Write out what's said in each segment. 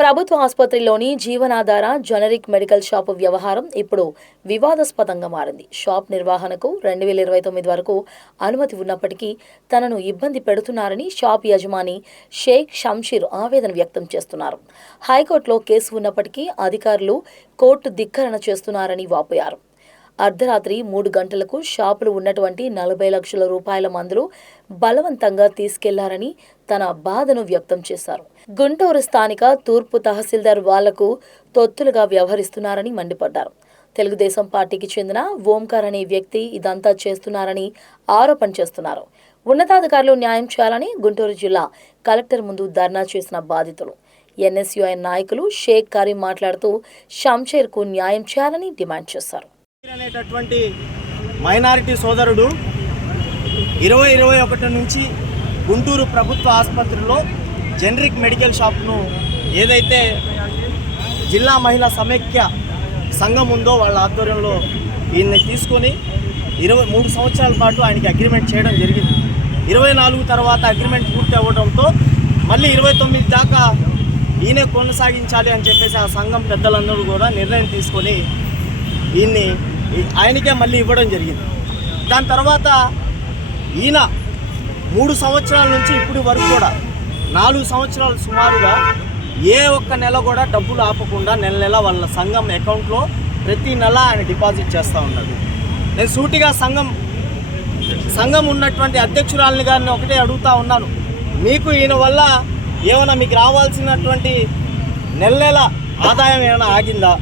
ప్రభుత్వ ఆసుపత్రిలోని జీవనాధార generic medical shop వ్యవహారం ఇప్పుడు వివాదాస్పదంగా మారింది. షాప్ నిర్వహణకు 2029 వరకు అనుమతి ఉన్నప్పటికీ తనను ఇబ్బంది పెడుతున్నారని షాప్ యజమాని షేక్ షంషీర్ ఆవేదన వ్యక్తం చేస్తున్నారు. హైకోర్టులో కేసు ఉన్నప్పటికీ అధికారులు కోర్టు ధిక్కరణ చేస్తున్నారని వాపోయారు. అర్ధరాత్రి 3 గంటలకు షాపులు ఉన్నటువంటి 40 లక్షల రూపాయల మందులు బలవంతంగా తీసుకెళ్లారని తన బాధను వ్యక్తం చేశారు. గుంటూరు స్థానిక తూర్పు తహసీల్దార్ వాళ్లకు తొత్తులుగా వ్యవహరిస్తున్నారని మండిపడ్డారు. తెలుగుదేశం పార్టీకి చెందిన ఓంకార్ అనే వ్యక్తి ఇదంతా చేస్తున్నారని ఆరోపణ చేస్తున్నారు. ఉన్నతాధికారులు న్యాయం చేయాలని గుంటూరు జిల్లా కలెక్టర్ ముందు ధర్నా చేసిన బాధితులు ఎన్ఎస్యుఐ నాయకులు షేక్ కరీం మాట్లాడుతూ షంషీర్కు న్యాయం చేయాలని డిమాండ్ చేశారు. అనేటటువంటి మైనారిటీ సోదరుడు 2021 నుంచి గుంటూరు ప్రభుత్వ ఆసుపత్రిలో జనరిక్ మెడికల్ షాప్ను ఏదైతే జిల్లా మహిళా సమైక్య సంఘం ఉందో వాళ్ళ ఆధ్వర్యంలో ఈయన్ని తీసుకొని 23 సంవత్సరాల పాటు ఆయనకి అగ్రిమెంట్ చేయడం జరిగింది. 24 తర్వాత అగ్రిమెంట్ పూర్తి అవ్వడంతో మళ్ళీ 29 దాకా ఈయనే కొనసాగించాలి అని చెప్పేసి ఆ సంఘం పెద్దలందరూ కూడా నిర్ణయం తీసుకొని ఈయన్ని ఆయనకే మళ్ళీ ఇవ్వడం జరిగింది. దాని తర్వాత ఈయన 3 సంవత్సరాల నుంచి ఇప్పటి వరకు కూడా 4 సంవత్సరాలు సుమారుగా ఏ ఒక్క నెల కూడా డబ్బులు ఆపకుండా నెల నెల వాళ్ళ సంఘం అకౌంట్లో ప్రతి నెల ఆయన డిపాజిట్ చేస్తూ ఉన్నాడు. నేను సూటిగా సంఘం ఉన్నటువంటి అధ్యక్షురాలని గారిని ఒకటే అడుగుతూ ఉన్నాను, మీకు ఈయన వల్ల ఏమైనా మీకు రావాల్సినటువంటి నెల నెల ఆదాయం ఏమైనా ఆగిందా,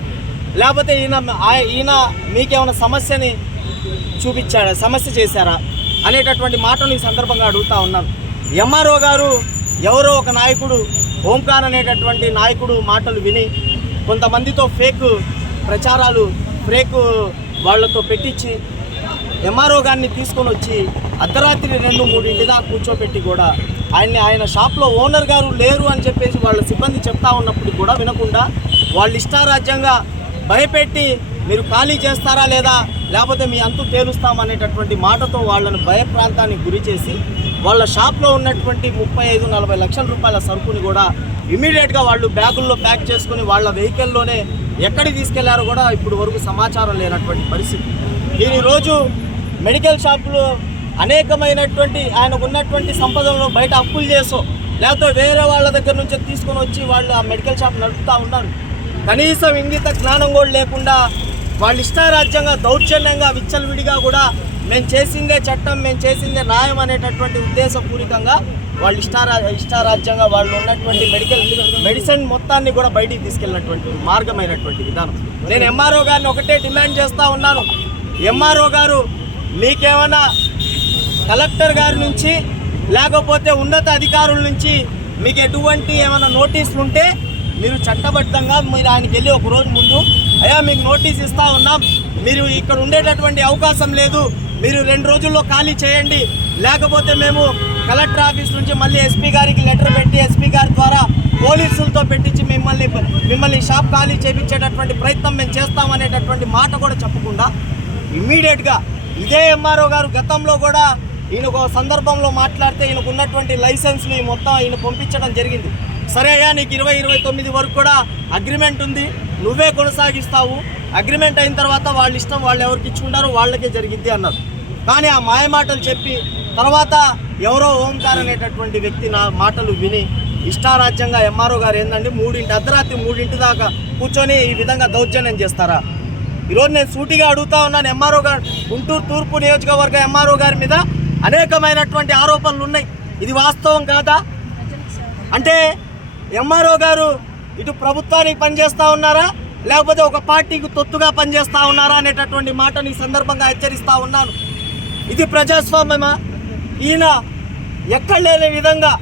లేకపోతే ఈయన మీకేమైనా సమస్యని చూపించాడా, సమస్య చేశారా అనేటటువంటి మాటను ఈ సందర్భంగా అడుగుతూ ఉన్నాను. ఎంఆర్ఓ గారు ఎవరో ఒక నాయకుడు ఓంకార్ అనేటటువంటి నాయకుడు మాటలు విని కొంతమందితో ఫేక్ ప్రచారాలు ఫేక్ వాళ్లతో పెట్టించి ఎంఆర్ఓ గారిని తీసుకొని వచ్చి అర్ధరాత్రి 2-3 దాకా కూర్చోబెట్టి కూడా ఆయన షాప్లో ఓనర్ గారు లేరు అని చెప్పేసి వాళ్ళ సిబ్బంది చెప్తా ఉన్నప్పుడు కూడా వినకుండా వాళ్ళు ఇష్టారాజ్యంగా భయపెట్టి మీరు ఖాళీ చేస్తారా లేదా లేకపోతే మీ అంతు తేలుస్తామనేటటువంటి మాటతో వాళ్ళను భయప్రాంతానికి గురి చేసి వాళ్ళ షాప్లో ఉన్నటువంటి 35-40 లక్షల రూపాయల సరుకుని కూడా ఇమీడియట్గా వాళ్ళు బ్యాగుల్లో ప్యాక్ చేసుకుని వాళ్ళ వెహికల్లోనే ఎక్కడికి తీసుకెళ్లారో కూడా ఇప్పుడు వరకు సమాచారం లేనటువంటి పరిస్థితి. దీని రోజు మెడికల్ షాపులో అనేకమైనటువంటి ఆయనకు ఉన్నటువంటి సంపదలను బయట అప్పులు చేసో లేకపోతే వేరే వాళ్ళ దగ్గర నుంచి తీసుకొని వచ్చి వాళ్ళు ఆ మెడికల్ షాప్ నడుపుతూ ఉన్నారు. కనీసం ఇంగిత జ్ఞానం కూడా లేకుండా వాళ్ళు ఇష్టారాజ్యంగా దౌర్జన్యంగా విచ్చలవిడిగా కూడా మేము చేసిందే చట్టం, మేము చేసిందే న్యాయం అనేటటువంటి ఉద్దేశపూరితంగా వాళ్ళు ఇష్టారాజ్యంగా వాళ్ళు ఉన్నటువంటి మెడిసిన్ మొత్తాన్ని కూడా బయటికి తీసుకెళ్ళినటువంటి మార్గమైనటువంటి విధానం. నేను ఎంఆర్ఓ గారిని ఒకటే డిమాండ్ చేస్తూ ఉన్నాను, ఎంఆర్ఓ గారు మీకేమైనా కలెక్టర్ గారి నుంచి లేకపోతే ఉన్నత అధికారుల నుంచి మీకు ఎటువంటి ఏమైనా నోటీసులు ఉంటే మీరు చట్టబద్ధంగా మీరు ఆయనకి వెళ్ళి ఒక రోజు ముందు అయ్యా మీకు నోటీస్ ఇస్తూ ఉన్నాం, మీరు ఇక్కడ ఉండేటటువంటి అవకాశం లేదు, మీరు 2 రోజుల్లో ఖాళీ చేయండి, లేకపోతే మేము కలెక్టర్ ఆఫీస్ నుంచి మళ్ళీ ఎస్పీ గారికి లెటర్ పెట్టి ఎస్పీ గారి ద్వారా పోలీసులతో పెట్టించి మిమ్మల్ని షాప్ ఖాళీ చేయించేటటువంటి ప్రయత్నం మేము చేస్తామనేటటువంటి మాట కూడా చెప్పకుండా ఇమ్మీడియట్గా ఇదే ఎంఆర్ఓ గారు గతంలో కూడా ఈయన ఒక సందర్భంలో మాట్లాడితే ఈయనకు ఉన్నటువంటి లైసెన్స్ని మొత్తం ఈయన పంపించడం జరిగింది. సరేగా నీకు 2029 వరకు కూడా అగ్రిమెంట్ ఉంది, నువ్వే కొనసాగిస్తావు, అగ్రిమెంట్ అయిన తర్వాత వాళ్ళ ఇష్టం, వాళ్ళు ఎవరికి ఇచ్చుకుంటారో వాళ్ళకే జరిగిద్ది అన్నారు. కానీ ఆ మాయమాటలు చెప్పి తర్వాత ఎవరో ఓంకార్ అనేటటువంటి వ్యక్తి నా మాటలు విని ఇష్టారాజ్యంగా ఎంఆర్ఓ గారు ఏంటంటే అర్ధరాత్రి 3 దాకా కూర్చొని ఈ విధంగా దౌర్జన్యం చేస్తారా? ఈరోజు నేను సూటిగా అడుగుతా ఉన్నాను, ఎంఆర్ఓ గారు గుంటూరు తూర్పు నియోజకవర్గ ఎంఆర్ఓ గారి మీద అనేకమైనటువంటి ఆరోపణలు ఉన్నాయి, ఇది వాస్తవం కాదా? అంటే ఎంఆర్ఓ గారు ఇటు ప్రభుత్వానికి పనిచేస్తూ ఉన్నారా లేకపోతే ఒక పార్టీకి తొత్తుగా పనిచేస్తూ ఉన్నారా అనేటటువంటి మాటని ఈ సందర్భంగా హెచ్చరిస్తూ ఉన్నాను. ఇది ప్రజాస్వామ్యమా? ఈయన ఎక్కడ లేని విధంగా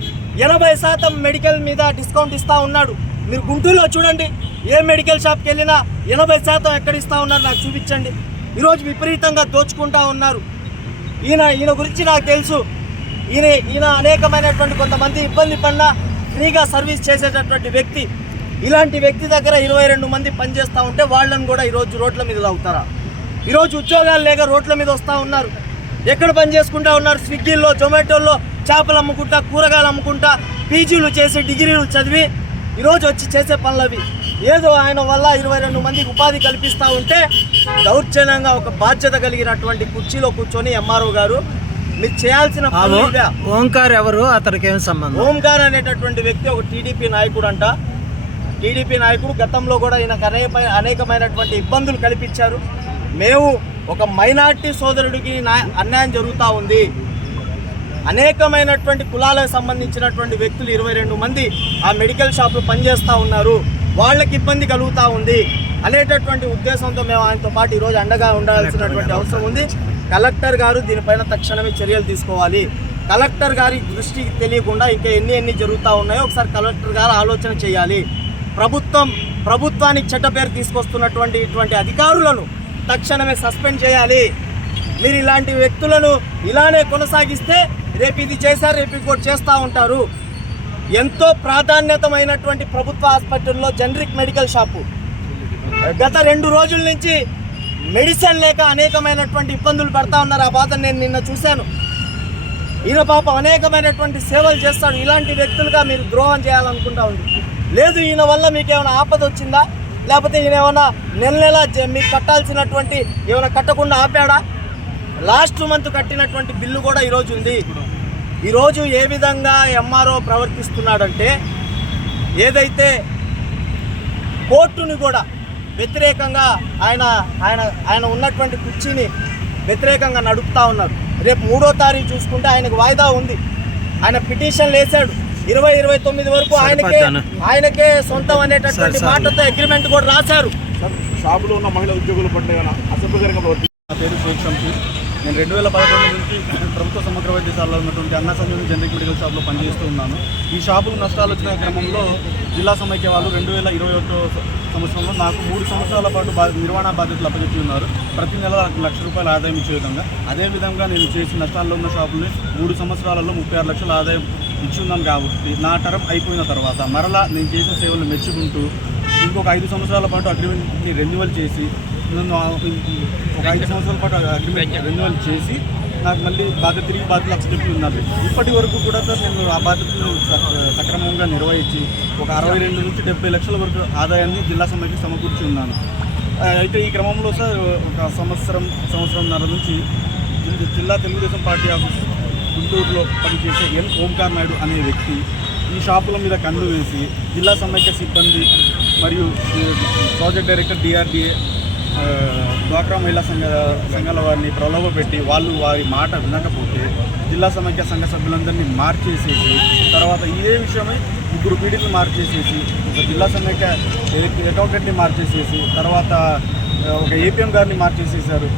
80% మెడికల్ మీద డిస్కౌంట్ ఇస్తూ ఉన్నాడు. మీరు గుంటూరులో చూడండి, ఏ మెడికల్ షాప్కి వెళ్ళినా 80% ఎక్కడ ఇస్తూ ఉన్నారు నాకు చూపించండి. ఈరోజు విపరీతంగా దోచుకుంటూ ఉన్నారు. ఈయన గురించి నాకు తెలుసు, ఈయన అనేకమైనటువంటి కొంతమంది ఇబ్బంది పడినా ఫ్రీగా సర్వీస్ చేసేటటువంటి వ్యక్తి. ఇలాంటి వ్యక్తి దగ్గర 22 మంది పనిచేస్తూ ఉంటే వాళ్ళని కూడా ఈరోజు రోడ్ల మీద అవుతారా? ఈరోజు ఉద్యోగాలు లేక రోడ్ల మీద వస్తూ ఉన్నారు. ఎక్కడ పని చేసుకుంటూ ఉన్నారు? స్విగ్గీల్లో, జొమాటోల్లో చేపలు అమ్ముకుంటా, కూరగాయలు అమ్ముకుంటా, పీజీలు చేసి డిగ్రీలు చదివి ఈరోజు వచ్చి చేసే పనులు అవి. ఏదో ఆయన వల్ల 22 మందికి ఉపాధి కల్పిస్తూ ఉంటే దౌర్జన్యంగా ఒక బాధ్యత కలిగినటువంటి కుర్చీలో కూర్చొని ఎంఆర్ఓ గారు మీరు చేయాల్సిన పనులు ఇవే. ఓంకార్ ఎవరు, అతనికి ఏం సంబంధం? ఓంకార్ అనేటటువంటి వ్యక్తి ఒక టీడీపీ నాయకుడు అంట. టీడీపీ నాయకుడు గతంలో కూడా ఈయనకు అనేకమైనటువంటి ఇబ్బందులు కల్పించారు. మేము ఒక మైనార్టీ సోదరుడికి అన్యాయం జరుగుతూ ఉంది, అనేకమైనటువంటి కులాలకు సంబంధించినటువంటి వ్యక్తులు 22 మంది ఆ మెడికల్ షాప్లో పనిచేస్తూ ఉన్నారు, వాళ్ళకి ఇబ్బంది కలుగుతూ ఉంది అనేటటువంటి ఉద్దేశంతో మేము ఆయనతో పాటు ఈరోజు అండగా ఉండాల్సినటువంటి అవసరం ఉంది. కలెక్టర్ గారు దీనిపైన తక్షణమే చర్యలు తీసుకోవాలి. కలెక్టర్ గారి దృష్టికి తెలియకుండా ఇంకా ఎన్ని జరుగుతూ ఉన్నాయో ఒకసారి కలెక్టర్ గారు ఆలోచన చేయాలి. ప్రభుత్వానికి చెడ్డ పేరు తీసుకొస్తున్నటువంటి ఇటువంటి అధికారులను తక్షణమే సస్పెండ్ చేయాలి. మీరు ఇలాంటి వ్యక్తులను ఇలానే కొనసాగిస్తే రేపు ఇది చేశారు, రేపు ఇంకోటి చేస్తూ ఉంటారు. ఎంతో ప్రాధాన్యతమైనటువంటి ప్రభుత్వ ఆసుపత్రుల్లో జనరిక్ మెడికల్ షాపు గత 2 రోజుల నుంచి మెడిసిన్ లేక అనేకమైనటువంటి ఇబ్బందులు పెడతా ఉన్నారు. ఆ బాధ నేను నిన్న చూశాను. ఈయన పాపం అనేకమైనటువంటి సేవలు చేస్తాడు. ఇలాంటి వ్యక్తులుగా మీరు ద్రోహం చేయాలనుకుంటా ఉంది. లేదు, ఈయన వల్ల మీకు ఏమైనా ఆపద వచ్చిందా, లేకపోతే ఈయన ఏమైనా నెల మీకు కట్టాల్సినటువంటి ఏమైనా కట్టకుండా ఆపాడా? లాస్ట్ మంత్ కట్టినటువంటి బిల్లు కూడా ఈరోజు ఉంది. ఈరోజు ఏ విధంగా ఎంఆర్ఓ ప్రవర్తిస్తున్నాడంటే, ఏదైతే కోర్టుని కూడా వ్యతిరేకంగా ఆయన ఉన్నటువంటి కుర్చీని వ్యతిరేకంగా నడుపుతా ఉన్నారు. రేపు 3వ తారీఖు చూసుకుంటే ఆయనకు వాయిదా ఉంది. ఆయన పిటిషన్లు వేశాడు. 2029 వరకు ఆయనకే సొంతం అనేటటువంటి మాటతో అగ్రిమెంట్ కూడా రాశారు. షాపులో ఉన్న మహిళా ఉద్యోగుల పట్ల అసభ్యకరంగా నా పేరు షేక్ షంషీర్. నేను 2011 నుంచి ప్రభుత్వ సమగ్ర వైద్యశాలలో ఉన్నటువంటి అన్నా సంజీవని జనరిక్ మెడికల్ షాప్లో పనిచేస్తూ ఉన్నాను. ఈ షాపుకు నష్టాలు వచ్చిన క్రమంలో జిల్లా సమైక్య వాళ్ళు 2021 సంవత్సరంలో నాకు 3 సంవత్సరాల పాటు నిర్వహణ బాధ్యతలు అప్పచెప్పి ఉన్నారు. ప్రతి నెల ₹1,00,000 ఆదాయం ఇచ్చే విధంగా. అదేవిధంగా నేను చేసి నష్టాల్లో ఉన్న షాపుల్ని 3 సంవత్సరాలలో 36 లక్షల ఆదాయం ఇచ్చి ఉన్నాను. కాబట్టి నా టర్మ్ అయిపోయిన తర్వాత మరలా నేను చేసిన సేవలు మెచ్చుకుంటూ ఇంకొక 5 సంవత్సరాల పాటు అగ్రిమెంట్ని రెన్యువల్ చేసి నన్ను ఒక 5 సంవత్సరాల పాటు అగ్రిమెంట్ రెన్యువల్ చేసి నాకు మళ్ళీ తిరిగి బాధ్యతలు అప్పచెప్పి ఉన్నారు. ఇప్పటి వరకు కూడా సార్ నేను ఆ బాధ్యతను సక్రమంగా నిర్వహించి ఒక 62 నుంచి 70 లక్షల వరకు ఆదాయాన్ని జిల్లా సమైక్య సమకూర్చి ఉన్నాను. అయితే ఈ క్రమంలో సార్ ఒక సంవత్సరంన్నర నుంచి జిల్లా తెలుగుదేశం పార్టీ ఆఫీస్ గుంటూరులో పనిచేసే ఎన్ ఓంకార్ నాయుడు అనే వ్యక్తి ఈ షాపుల మీద కన్ను వేసి జిల్లా సమైక్య సిబ్బంది మరియు ప్రాజెక్ట్ డైరెక్టర్ డిఆర్డిఏ డ్వాక్రా మహిళా సంఘాల వారిని ప్రలోభపెట్టి వాళ్ళు వారి మాట వినకపోతే జిల్లా సమైక్య సంఘ సభ్యులందరినీ మార్చేసేసి తర్వాత ఇదే విషయమై 3 పీడీలను మార్చేసేసి ఒక జిల్లా సమైక్య అకౌంటెంట్ని మార్చేసేసి తర్వాత ఒక ఏపీఎం గారిని మార్చేసేసారు.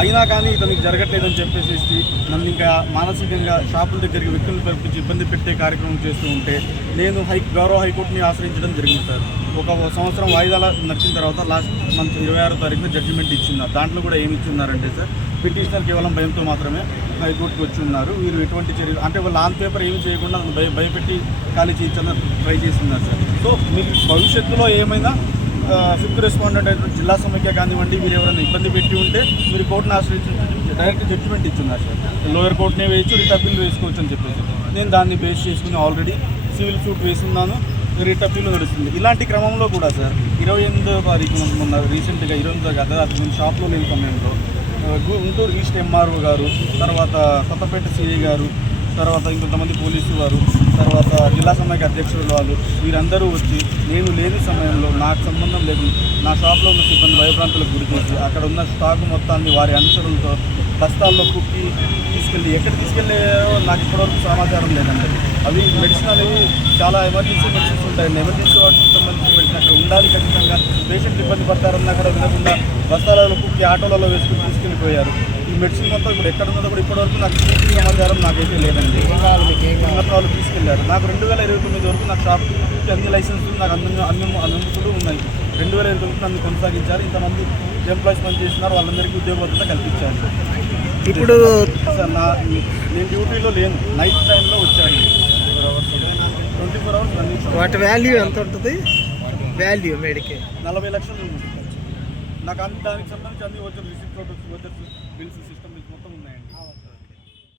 అయినా కానీ ఇతనికి జరగట్లేదని చెప్పేసి నన్ను ఇంకా మానసికంగా షాపుల దగ్గరికి వ్యక్తులను పంపించి ఇబ్బంది పెట్టే కార్యక్రమం చేస్తూ ఉంటే నేను గౌరవ హైకోర్టుని ఆశ్రయించడం జరిగింది సార్. ఒక సంవత్సరం వాయిదాల నడిచిన తర్వాత లాస్ట్ మంత్ 26వ తారీఖున జడ్జిమెంట్ ఇచ్చిన్నారు. దాంట్లో కూడా ఏమి ఇచ్చిన్నారంటే సార్, పిటిషనర్ కేవలం భయంతో మాత్రమే హైకోర్టుకి వచ్చి ఉన్నారు. వీరు ఎటువంటి చర్యలు అంటే వాళ్ళు ఆన్ పేపర్ ఏమి చేయకుండా భయపెట్టి ఖాళీ చేయించాలని ట్రై చేస్తున్నారు సార్. సో మీకు భవిష్యత్తులో ఏమైనా ఫిఫ్త్ రెస్పాండెంట్ అయిన జిల్లా సమైక్య కానివ్వండి, మీరు ఎవరైనా ఇబ్బంది పెట్టి ఉంటే మీరు కోర్టును ఆశ్రయించి డైరెక్ట్ జడ్జిమెంట్ ఇచ్చున్నారు సార్. లోయర్ కోర్టునే వేయచ్చు, రిట్ అప్పీల్ వేసుకోవచ్చు అని చెప్పేసి నేను దాన్ని బేస్ చేసుకుని ఆల్రెడీ సివిల్ సూట్ వేస్తున్నాను. రిట్ అప్పీల్ నడుస్తుంది. ఇలాంటి క్రమంలో కూడా సార్ 28వ తారీఖు మొన్న రీసెంట్గా 28వ అర్ధరాత్రి ముందు షాప్లో లేని సమయంలో గుంటూరు ఈస్ట్ ఎంఆర్ఓ గారు, తర్వాత కొత్తపేట సిఐ గారు, తర్వాత ఇంకొంతమంది పోలీసు వారు, తర్వాత జిల్లా సమైక్య అధ్యక్షులు వాళ్ళు వీరందరూ వచ్చి నేను లేని సమయంలో నాకు సంబంధం లేకుండా నా షాప్లో ఉన్న సిబ్బంది భయభ్రాంతులకు గురి చేసి అక్కడ ఉన్న స్టాక్ మొత్తాన్ని వారి అనుచరులతో బస్తాల్లో కుక్కి తీసుకెళ్ళి ఎక్కడ తీసుకెళ్ళారో నాకు ఇప్పటివరకు సమాచారం లేదండి. అవి మెడిసిన్ అనేవి చాలా ఎమర్జెన్సీ మెడిసిన్స్ ఉంటాయండి. ఎమర్జెన్సీ వాటికి సంబంధించిన మెడిసిన్ అక్కడ ఉండాలి ఖచ్చితంగా. పేషెంట్లు ఇబ్బంది పడతారన్నా కూడా వినకుండా బస్తాలలో కుక్కి ఆటోలలో వేసుకుని తీసుకెళ్ళిపోయారు. ఈ మెడిసిన్ మొత్తం ఇప్పుడు ఎక్కడ ఉన్నదో కూడా ఇప్పటివరకు నాకు పూర్తి సమాచారం నాకైతే లేదండి. వాళ్ళు తీసుకెళ్లారు. నాకు 2029 వరకు నాకు షాప్కి అన్ని లైసెన్సులు నాకు అందుకులు ఉన్నాయి. 2029 నన్ను కొనసాగించారు. ఇంతమంది ఎంప్లాయీస్ పనిచేస్తున్నారు, వాళ్ళందరికీ ఉద్యోగ భద్రత కల్పించారు. ఇప్పుడు సార్ నేను డ్యూటీలో లేను, నైట్ టైంలో వచ్చాను. 24 అవర్స్ రన్నింగ్. వాటి వాల్యూ ఎంత ఉంటుంది? వాల్యూ మేడికి 40 లక్షలు నాకు దానికి సంబంధించి అన్ని వచ్చారు. Receipt bills system